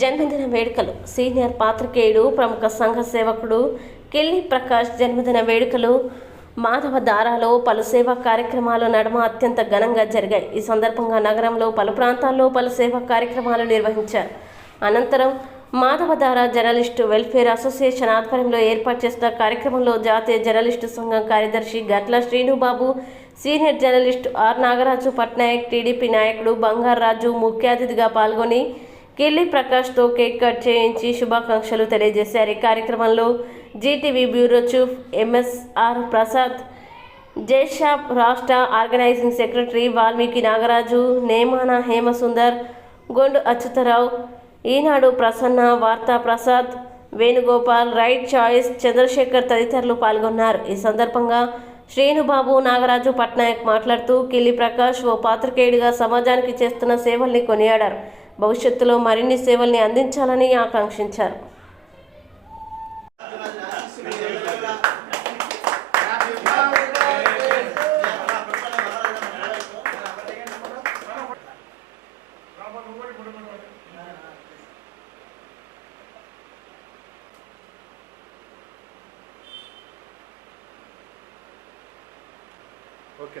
జన్మదిన వేడుకలు. సీనియర్ పాత్రికేయుడు ప్రముఖ సంఘ సేవకుడు కిల్లి ప్రకాష్ జన్మదిన వేడుకలు. మాధవ దారాలో పలు సేవా కార్యక్రమాల నడుమ అత్యంత ఘనంగా జరిగాయి. ఈ సందర్భంగా నగరంలో పలు ప్రాంతాల్లో పలు సేవా కార్యక్రమాలు నిర్వహించారు. అనంతరం మాధవధార జర్నలిస్టు వెల్ఫేర్ అసోసియేషన్ ఆధ్వర్యంలో ఏర్పాటు చేసిన కార్యక్రమంలో జాతీయ జర్నలిస్టు సంఘం కార్యదర్శి Gatla Srinubabu senior journalist R Nagaraju Patnaik TDP నాయకుడు బంగారాజు ముఖ్య అతిథిగా పాల్గొని కిల్లి ప్రకాష్తో కేక్ కట్ చేయించి శుభాకాంక్షలు తెలియజేశారు. ఈ కార్యక్రమంలో GTV bureau chief MSR Prasad జైషాప్ రాష్ట్ర organising secretary Valmiki Nagaraju Nemana Hemasundar Gondu Achyutarao Eenadu Prasanna Vaartha Prasad Venugopal right choice Chandrasekhar తదితరులు పాల్గొన్నారు. ఈ సందర్భంగా శ్రీనుబాబు నాగరాజు పట్నాయక్ మాట్లాడుతూ కిల్లి ప్రకాష్ ఓ పాత్రికేయుడిగా సమాజానికి చేస్తున్న సేవల్ని కొనియాడారు. భవిష్యత్తులో మరిన్ని సేవల్ని అందించాలని ఆకాంక్షించారు. ఓకే.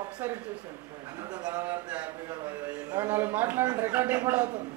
ఒకసారి చూసాను నాలుగు మాట్లాడండి రికార్డింగ్ కూడా అవుతుంది.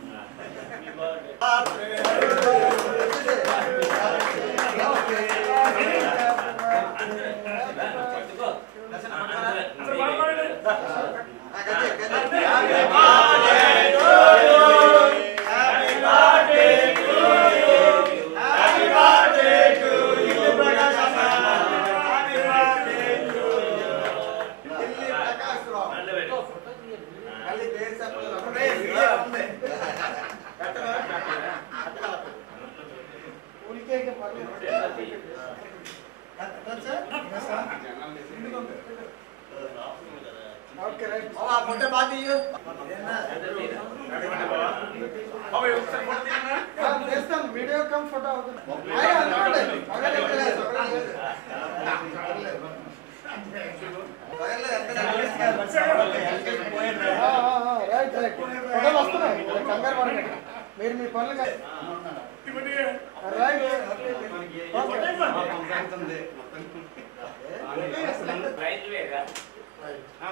ఎక్కలేదు. బాధ చేస్తాను video come photo right right ఫోటోలు వస్తున్నాయి కంగారు పడకండి మీరు మీ పనులు రైట్ ఓకే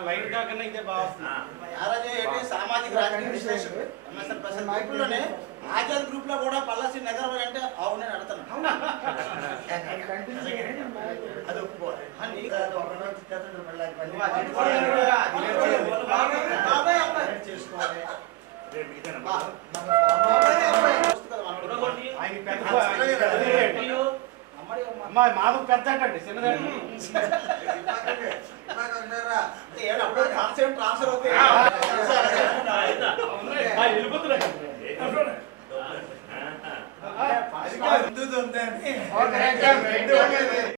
లైట్ కాకుండా ఇదే బాగా వస్తుంది. ఏంటి సామాజిక రాజకీయ విశ్లేషకుడు? ఎంఎస్ఎన్ ప్రసాద్ ఆజాద్ గ్రూప్లో కూడా పల్లాసి నగరం అంటే అవునే? నడతాను కంటిన్యూ చేయండి అది ఒప్పుకోవాలి. ఆ, అమ్మా మాధవ్ పెద్ద అంటండి చిన్నదండి ట్రాన్స్ఫర్ అవుతాయి.